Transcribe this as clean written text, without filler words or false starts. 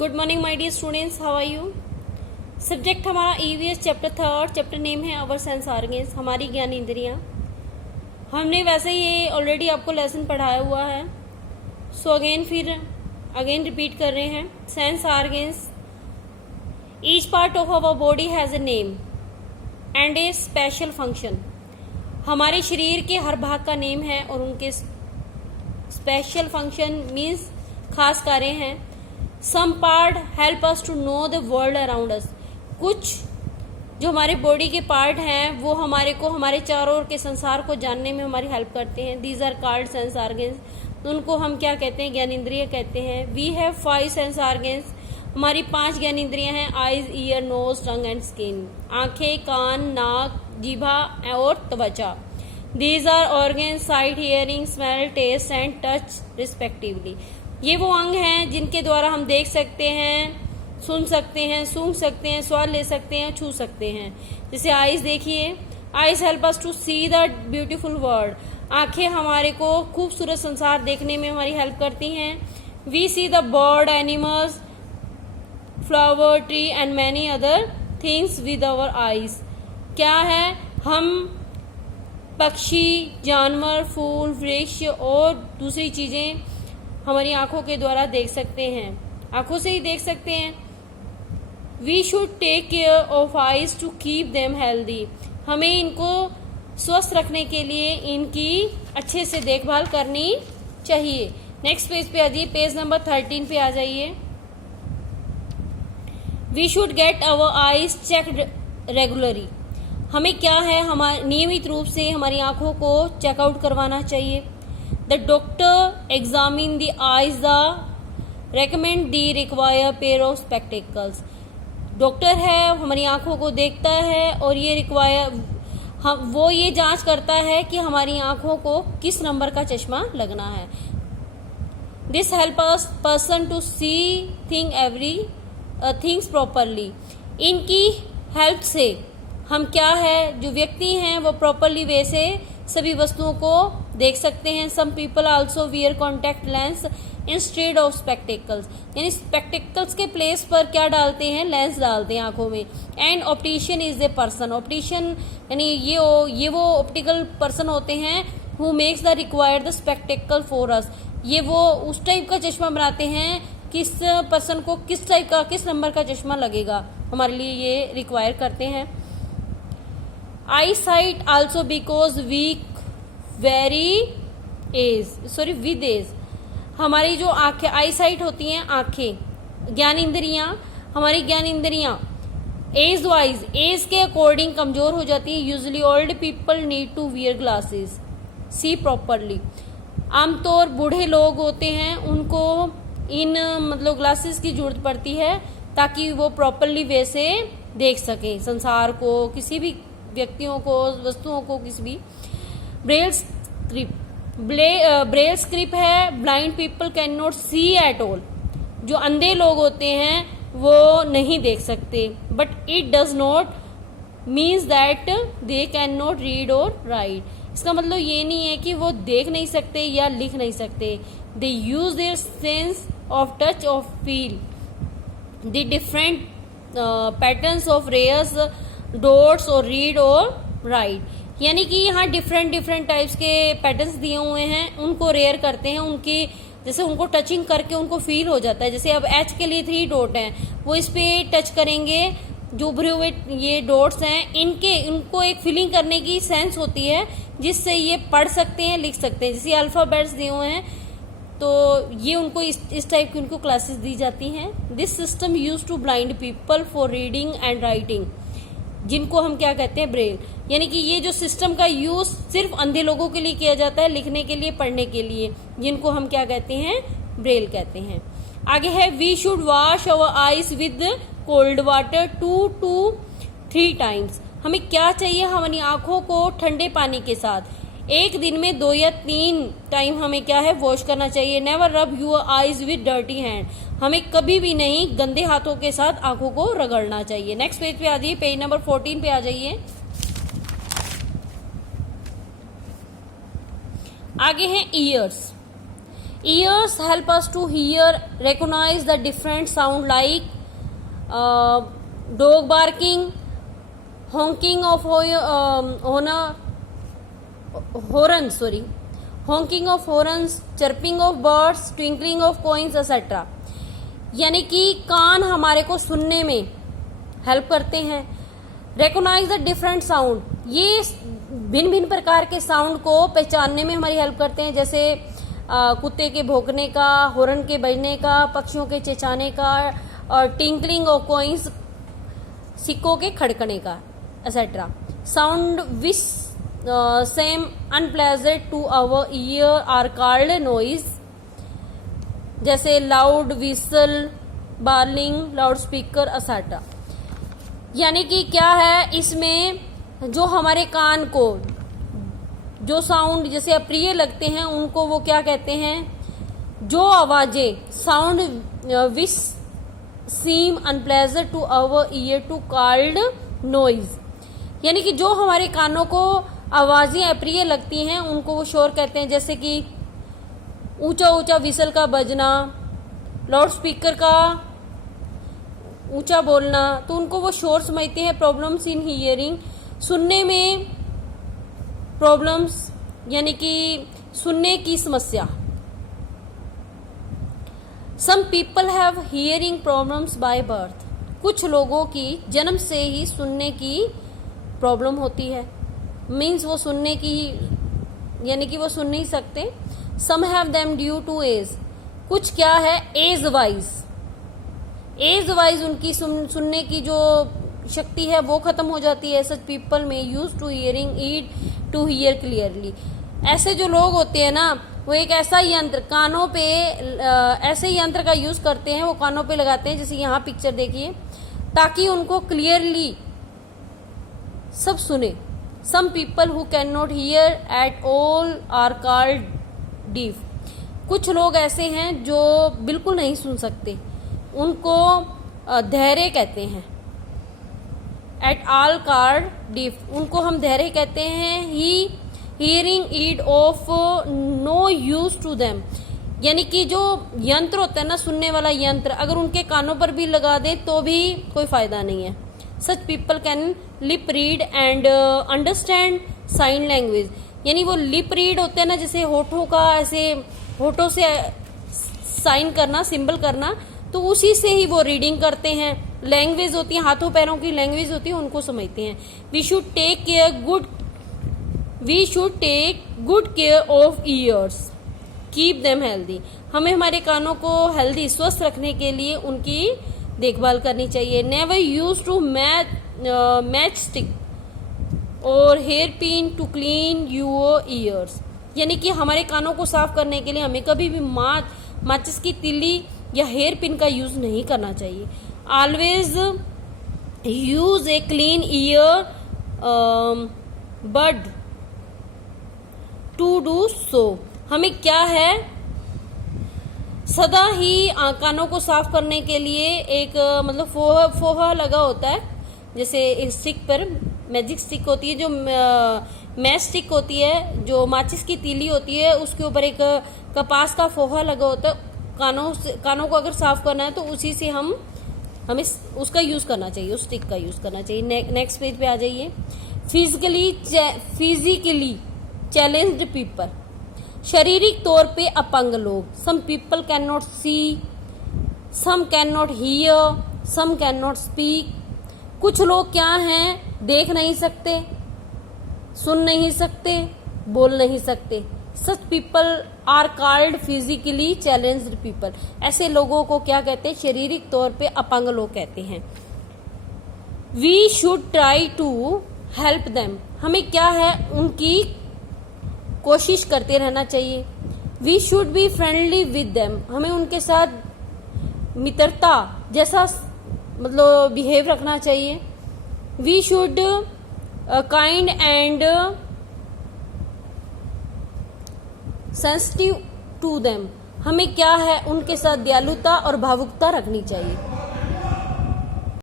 Good morning my dear students, how are you. Subject हमारा EVS chapter third, chapter name है our sense organs, हमारी ज्ञान इंद्रियां। हमने वैसे ये ऑलरेडी आपको लेसन पढ़ाया हुआ है, सो अगेन रिपीट कर रहे हैं। Sense organs, each part of our body has a name and a special function. हमारे शरीर के हर भाग का नेम है और उनके स्पेशल फंक्शन मीन्स खास कार्य हैं। Some part help us to know the world around us. कुछ जो हमारे बॉडी के पार्ट हैं वो हमारे चारों ओर के संसार को जानने में हमारी हेल्प करते हैं। These are called sense organs. उनको हम क्या कहते हैं? ज्ञान इंद्रिय कहते हैं। We have 5 sense organs. हमारी 5 ज्ञान इंद्रियां हैं, eyes, ear, nose, tongue and skin. आंखें, कान, नाक, जीभा और त्वचा। These are organs sight, hearing, smell, taste and touch respectively. ये वो अंग हैं जिनके द्वारा हम देख सकते हैं, सुन सकते हैं, सूंघ सकते हैं, स्वाद ले सकते हैं, छू सकते हैं। जैसे आईज देखिए, eyes help us to see the beautiful world. आंखें हमारे को खूबसूरत संसार देखने में हमारी हेल्प करती हैं। We see the bird, animals, flower, tree and many other things with our eyes. क्या है? हम पक्षी, जानवर, फूल, वृक्ष और दूसरी चीजें हमारी आंखों के द्वारा देख सकते हैं, आंखों से ही देख सकते हैं। We should take care of eyes to keep them healthy. हमें इनको स्वस्थ रखने के लिए इनकी अच्छे से देखभाल करनी चाहिए। नेक्स्ट पेज पे आ जाइए, पेज नंबर 13 पे आ जाइए। We should get our eyes checked regularly. हमें क्या है, हमारे नियमित रूप से हमारी आंखों को चेकआउट करवाना चाहिए। The doctor examine the eyes, recommend the require pair of spectacles. Doctor है, हमारी आंखों को देखता है और वो ये जांच करता है कि हमारी आंखों को किस नंबर का चश्मा लगना है। This help us person to see things properly. इनकी हेल्प से हम क्या है, जो व्यक्ति हैं वो प्रॉपरली वे से सभी वस्तुओं को देख सकते हैं। Some people also wear contact lens instead of spectacles. यानी स्पेक्टेकल्स के प्लेस पर क्या डालते हैं? लेंस डालते हैं आंखों में। And optician is a person. Optician यानी ये वो ऑप्टिकल पर्सन होते हैं who makes the required the spectacle for us. ये वो उस टाइप का चश्मा बनाते हैं, किस पर्सन को किस टाइप का, किस नंबर का चश्मा लगेगा, हमारे लिए ये रिक्वायर करते हैं। Eye sight also because weak with age. हमारी जो आंखें, आई साइट होती हैं आंखें, ज्ञान इंद्रियां, हमारी ज्ञान इंद्रियां एज वाइज, एज के अकॉर्डिंग कमजोर हो जाती है। Usually old people need to wear glasses see properly. आमतौर बूढ़े लोग होते हैं, उनको इन ग्लासेस की जरूरत पड़ती है ताकि वो प्रॉपरली वे से देख सकें संसार को, किसी भी व्यक्तियों को, वस्तुओं को, किसी भी। ब्रेल स्क्रिप्ट है, blind people can not see at all. जो अंधे लोग होते हैं वो नहीं देख सकते, but it does not means that they can not read और राइट। इसका मतलब ये नहीं है कि वो देख नहीं सकते या लिख नहीं सकते। They use their sense of touch, of feel the different patterns of raised dots और रीड और राइट। यानी कि यहाँ डिफरेंट टाइप्स के पैटर्न्स दिए हुए हैं, उनको रेयर करते हैं। उनकी जैसे उनको टचिंग करके उनको फील हो जाता है। जैसे अब एच के लिए 3 डॉट हैं, वो इस पे टच करेंगे, जो उभरे हुए ये डॉट्स हैं इनको एक फीलिंग करने की सेंस होती है, जिससे ये पढ़ सकते हैं, लिख सकते हैं। जैसे अल्फाबेट्स दिए हुए हैं तो ये उनको इस टाइप की उनको क्लासेस दी जाती हैं। This system use to blind people for reading and writing, जिनको हम क्या कहते हैं? ब्रेल। यानी कि ये जो सिस्टम का यूज सिर्फ अंधे लोगों के लिए किया जाता है, लिखने के लिए, पढ़ने के लिए, जिनको हम क्या कहते हैं? ब्रेल कहते हैं। आगे है, we should wash our eyes with cold water 2 to 3 times. हमें क्या चाहिए? हमारी आंखों को ठंडे पानी के साथ एक दिन में 2 या 3 टाइम हमें क्या है? वॉश करना चाहिए। Never rub your eyes with dirty hand. हमें कभी भी नहीं गंदे हाथों के साथ आंखों को रगड़ना चाहिए। नेक्स्ट पेज पे आ जाइए, पेज नंबर 14 पे आ जाइए। आगे हैं years. Ears help us to hear, recognize the different sound like dog barking, honking of horns, chirping of birds, twinkling of coins, etc. यानी कि कान हमारे को सुनने में हेल्प करते हैं। रेकोनाइज द डिफरेंट साउंड, ये भिन्न भिन्न प्रकार के साउंड को पहचानने में हमारी हेल्प करते हैं, जैसे कुत्ते के भौंकने का, हॉर्न के बजने का, पक्षियों के चेंचाने का, और टिंकलिंग ऑफ कॉइन्स, सिक्कों के खड़कने का, etcetera. Sound which seem unpleasant to our ear are called noise, जैसे loud, whistle, barking, loud speaker, etcetera. यानी कि क्या है, इसमें जो हमारे कान को जो साउंड जैसे अप्रिय लगते हैं उनको वो क्या कहते हैं, जो आवाजें sound which seem unpleasant to our ear to called noise, यानी कि जो हमारे कानों को आवाजें अप्रिय लगती हैं उनको वो शोर कहते हैं, जैसे कि ऊंचा ऊंचा विसल का बजना, लाउड स्पीकर का ऊंचा बोलना, तो उनको वो शोर समझते हैं। प्रॉब्लम्स इन हियरिंग, सुनने में प्रॉब्लम्स यानी कि सुनने की समस्या। Some people have hearing problems by birth, कुछ लोगों की जन्म से ही सुनने की प्रॉब्लम होती है, मीन्स वो सुनने की यानी कि वो सुन नहीं सकते। Some have them due to age, कुछ क्या है एज वाइज उनकी सुनने की जो शक्ति है वो खत्म हो जाती है। Such people may use to hearing aid to hear clearly, ऐसे जो लोग होते हैं ना वो एक ऐसा यंत्र कानों पे ऐसे यंत्र का यूज करते हैं, वो कानों पे लगाते हैं, जैसे यहाँ पिक्चर देखिए, ताकि उनको क्लियरली सब सुने। Some people who can not hear at all are called deaf, कुछ लोग ऐसे हैं जो बिल्कुल नहीं सुन सकते, उनको धैर्य कहते हैं। एट ऑल कॉल्ड डीफ, उनको हम धैर्य कहते हैं। ही hearing aid of no use to them, यानी कि जो यंत्र होता है ना सुनने वाला यंत्र, अगर उनके कानों पर भी लगा दे तो भी कोई फायदा नहीं है। Such people can lip read and understand sign language, यानी वो लिप रीड होते हैं ना, जैसे होठों का ऐसे होठों से साइन करना, सिंबल करना, तो उसी से ही वो रीडिंग करते हैं। लैंग्वेज होती है, हाथों पैरों की लैंग्वेज होती है, उनको समझते हैं। We should take good care of ears, keep them healthy, हमें हमारे कानों को हेल्दी स्वस्थ रखने के लिए उनकी देखभाल करनी चाहिए। Never use to match stick और hair pin to clean your ears, यानी कि हमारे कानों को साफ करने के लिए हमें कभी भी माचिस की तिल्ली या हेयर पिन का यूज नहीं करना चाहिए। Always use a clean ear bud to do so, हमें क्या है सदा ही कानों को साफ करने के लिए एक मतलब फोहा लगा होता है, जैसे इस स्टिक पर मैजिक स्टिक होती है, जो मैच स्टिक होती है, जो माचिस की तीली होती है, उसके ऊपर एक कपास का फोहा लगा होता है। कानों को अगर साफ करना है तो उसी से हमें उसका यूज करना चाहिए, उस स्टिक का यूज करना चाहिए। नेक्स्ट पेज पे आ जाइए। फिजिकली चैलेंज्ड पीपल, शारीरिक तौर पे अपंग लोग। Some people can not see, some can not hear, some can not speak, कुछ लोग क्या हैं देख नहीं सकते, सुन नहीं सकते, बोल नहीं सकते। Such people are called physically challenged people, ऐसे लोगों को क्या कहते हैं, शारीरिक तौर पे अपंग लोग कहते हैं। We should try to help them, हमें क्या है उनकी कोशिश करते रहना चाहिए। We should be friendly with them, हमें उनके साथ मित्रता जैसा मतलब बिहेव रखना चाहिए। We should kind and sensitive to them, हमें क्या है उनके साथ दयालुता और भावुकता रखनी चाहिए।